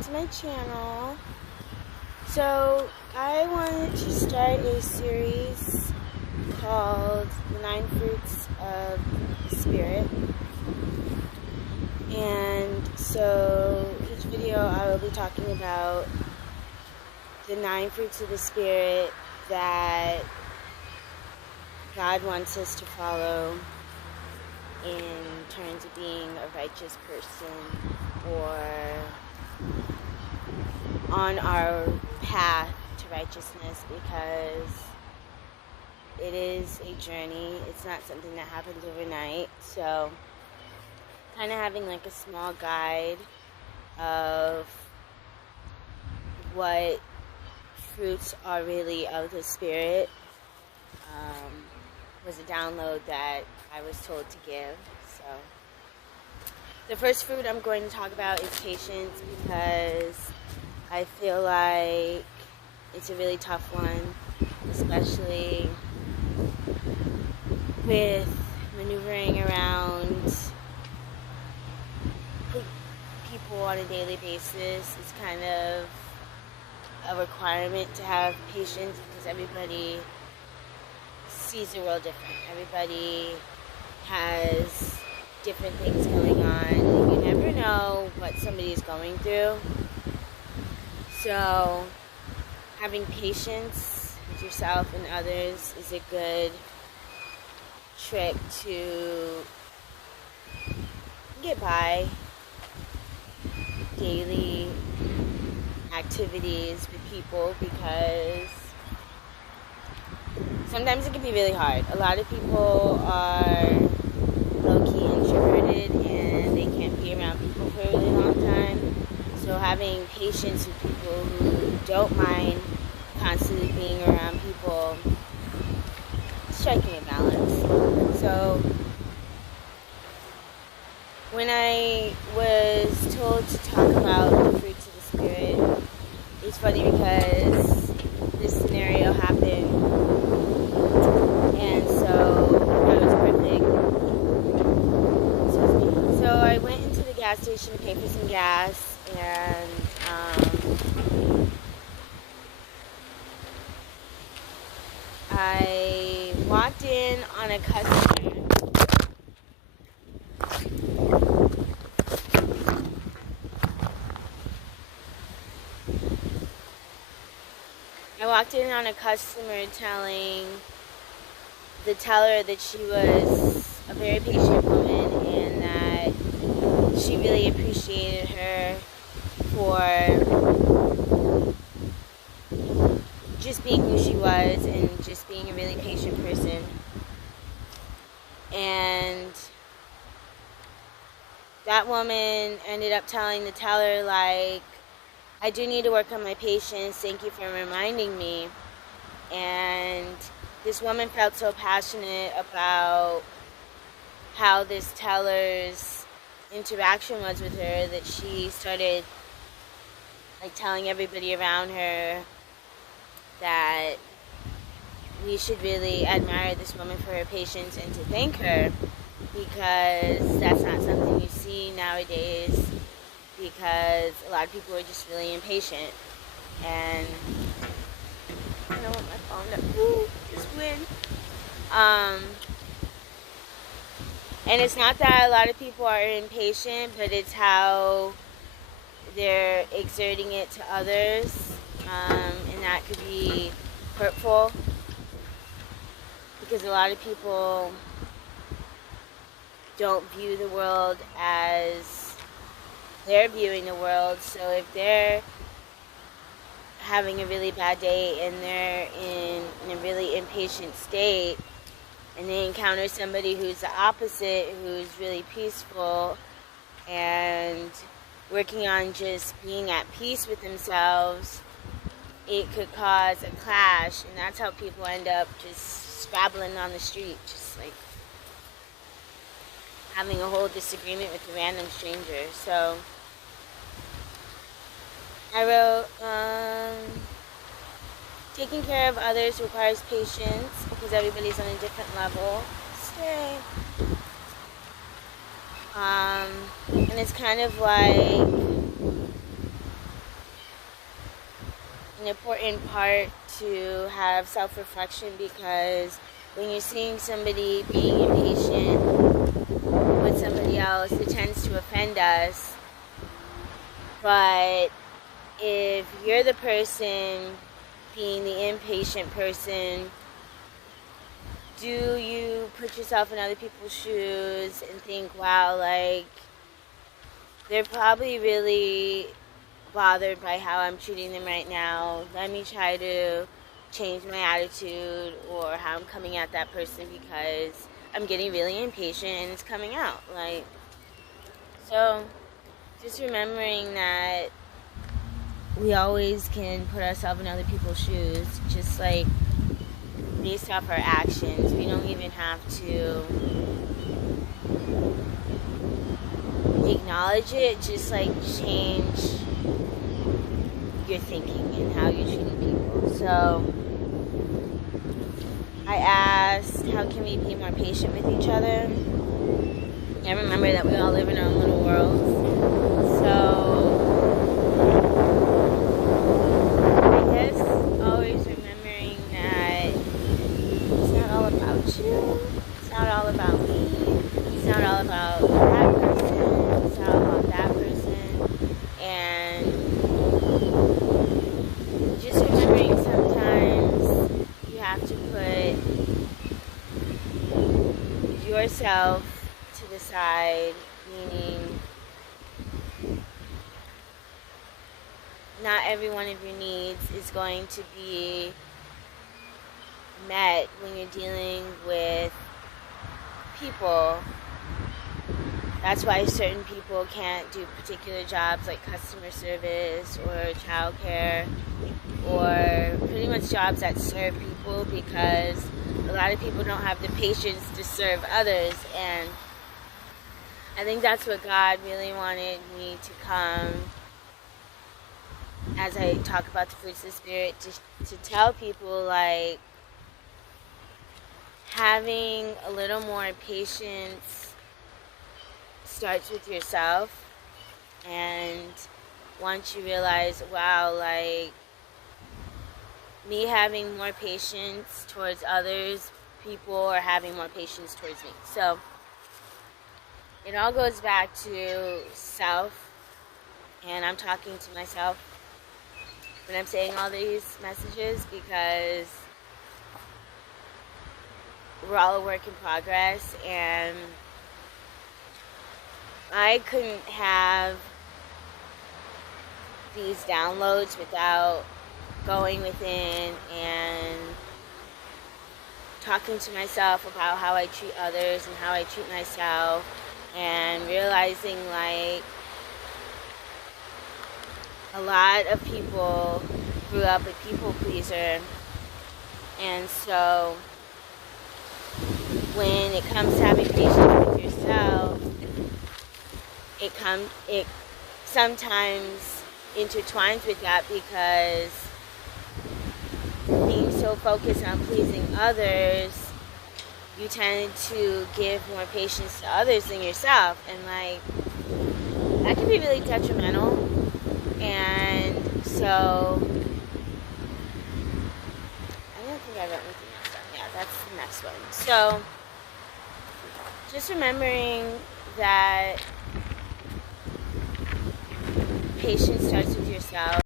back to my channel. So I wanted to start a series called The 9 Fruits of the Spirit. And so each video I will be talking about the 9 fruits of the Spirit that God wants us to follow in terms of being a righteous person or on our path to righteousness, because it is a journey. It's not something that happens overnight. So kind of having like a small guide of what fruits are really of the Spirit was a download that I was told to give. So the first fruit I'm going to talk about is patience, because I feel like it's a really tough one, especially with maneuvering around people on a daily basis. It's kind of a requirement to have patience, because everybody sees the world different. Everybody has different things going on. You never know what somebody's going through. So having patience with yourself and others is a good trick to get by daily activities with people, because sometimes it can be really hard. A lot of people are low-key introverted and they can't be around people for a really long time. So having patience with people who don't mind constantly being around people, striking a balance. So when I was told to talk about the fruits of the Spirit, it's funny because this scenario happened, and so that was perfect. Excuse me. So I went into the gas station to pay for some gas, and I walked in on a customer. Telling the teller that she was a very patient woman and that she really appreciated her for just being who she was and just being a really patient person. And that woman ended up telling the teller, like, I do need to work on my patience. Thank you for reminding me. And this woman felt so passionate about how this teller's interaction was with her that she started like telling everybody around her that we should really admire this woman for her patience and to thank her, because that's not something you see nowadays, because a lot of people are just really impatient. And I don't want my phone to just win. And it's not that a lot of people are impatient, but it's how they're exerting it to others, and that could be hurtful, because a lot of people don't view the world as they're viewing the world. So if they're having a really bad day and they're in a really impatient state, and they encounter somebody who's the opposite, who's really peaceful and working on just being at peace with themselves, it could cause a clash. And that's how people end up just scrabbling on the street, just like having a whole disagreement with a random stranger. So I wrote, taking care of others requires patience, because everybody's on a different level. Stay. And it's kind of like an important part to have self-reflection, because when you're seeing somebody being impatient with somebody else, it tends to offend us. But if you're the person being the impatient person, do you put yourself in other people's shoes and think, wow, like, they're probably really bothered by how I'm treating them right now. Let me try to change my attitude or how I'm coming at that person, because I'm getting really impatient and it's coming out. Like, so just remembering that we always can put ourselves in other people's shoes, just like based off our actions. We don't even have to acknowledge it, just like change your thinking and how you're treating people. So I asked, how can we be more patient with each other? And remember that we all live in our own little worlds. So I guess always remembering that it's not all about you. It's not all about me. It's not all about that person. It's not all about that person. And just remembering sometimes you have to put yourself to the side, meaning not every one of your needs is going to be met when you're dealing with people. That's why certain people can't do particular jobs like customer service or childcare, or pretty much jobs that serve people, because a lot of people don't have the patience to serve others. And I think that's what God really wanted me to come, as I talk about the fruits of the Spirit, to tell people, like, having a little more patience starts with yourself. And once you realize, wow, like, me having more patience towards others, people are having more patience towards me. So it all goes back to self, and I'm talking to myself when I'm saying all these messages, because we're all a work in progress, and I couldn't have these downloads without going within and talking to myself about how I treat others and how I treat myself, and realizing, like, a lot of people grew up a people pleaser, and so when it comes to having patience with yourself, it sometimes intertwines with that, because being so focused on pleasing others, you tend to give more patience to others than yourself, and like, that can be really detrimental. And so I don't think I wrote anything else down. Yeah, that's the next one. So just remembering that patience starts with yourself.